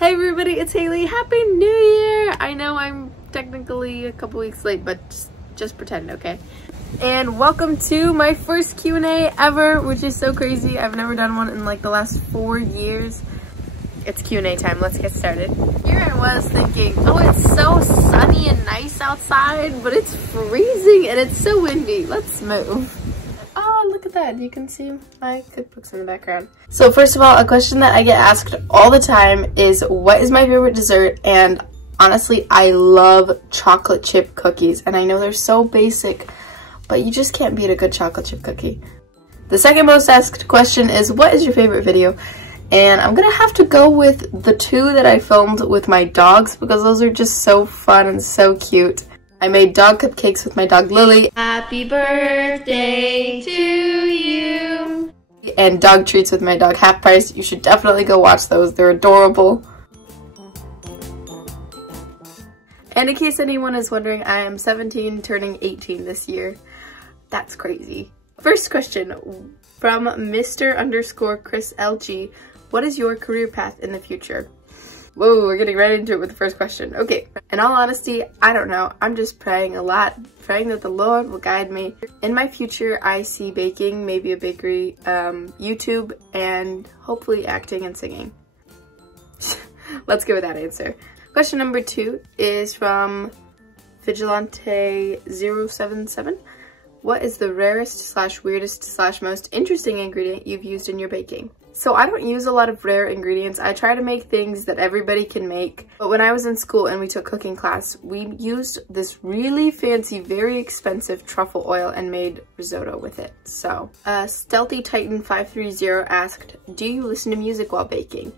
Hey everybody, it's Haley. Happy New Year! I know I'm technically a couple weeks late, but just pretend, okay? And welcome to my first Q&A ever, which is so crazy. I've never done one in like the last 4 years. It's Q&A time. Let's get started. Here I was thinking, oh, it's so sunny and nice outside, but it's freezing and it's so windy. Let's move. Oh, look at that. You can see my cookbooks in the background. So first of all, a question that I get asked all the time is, what is my favorite dessert? And honestly, I love chocolate chip cookies. And I know they're so basic, but you just can't beat a good chocolate chip cookie. The second most asked question is, what is your favorite video? And I'm gonna have to go with the 2 that I filmed with my dogs because those are just so fun and so cute. I made dog cupcakes with my dog Lily. Happy birthday to you. And dog treats with my dog Half Price. You should definitely go watch those. They're adorable. And in case anyone is wondering, I am 17, turning 18 this year. That's crazy. First question from Mr._Chris LG. What is your career path in the future? Whoa, we're getting right into it with the first question. Okay, in all honesty, I don't know. I'm just praying a lot, praying that the Lord will guide me. In my future, I see baking, maybe a bakery, YouTube, and hopefully acting and singing. Let's go with that answer. Question number 2 is from Vigilante077. What is the rarest / weirdest / most interesting ingredient you've used in your baking? So I don't use a lot of rare ingredients. I try to make things that everybody can make. But when I was in school and we took cooking class, we used this really fancy, very expensive truffle oil and made risotto with it. So, Stealthy Titan 530 asked, do you listen to music while baking?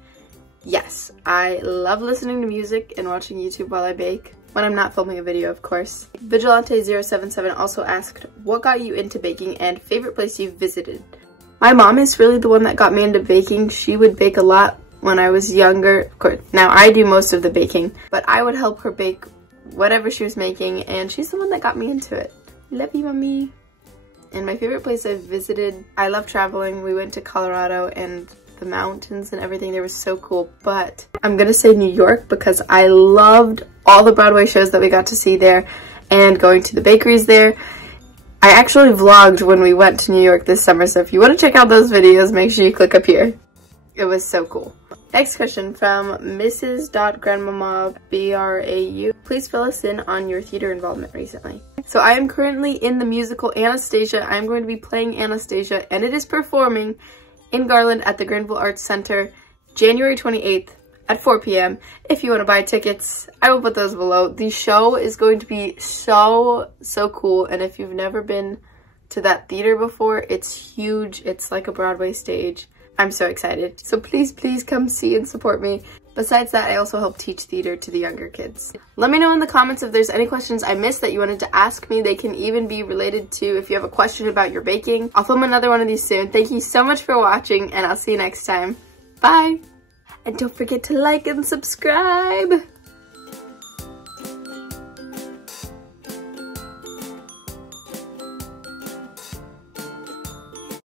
Yes, I love listening to music and watching YouTube while I bake. When I'm not filming a video, of course. Vigilante077 also asked, what got you into baking and favorite place you've visited? My mom is really the one that got me into baking. She would bake a lot when I was younger. Of course, now I do most of the baking, but I would help her bake whatever she was making, and she's the one that got me into it. Love you, mommy. And my favorite place I've visited, I love traveling. We went to Colorado and the mountains and everything. There was so cool, but I'm gonna say New York because I loved all the Broadway shows that we got to see there and going to the bakeries there. I actually vlogged when we went to New York this summer, so if you want to check out those videos, make sure you click up here. It was so cool. Next question from Mrs.Grandmama_BRAU. Please fill us in on your theater involvement recently. So I am currently in the musical Anastasia. I'm going to be playing Anastasia, and it is performing in Garland at the Granville Arts Center, January 28th at 4 p.m. If you want to buy tickets, I will put those below. The show is going to be so cool, and if you've never been to that theater before, it's huge. It's like a Broadway stage. I'm so excited. So please come see and support me. Besides that, I also help teach theater to the younger kids. Let me know in the comments if there's any questions I missed that you wanted to ask me. They can even be related to if you have a question about your baking. I'll film another one of these soon. Thank you so much for watching, and I'll see you next time. Bye! And don't forget to like and subscribe!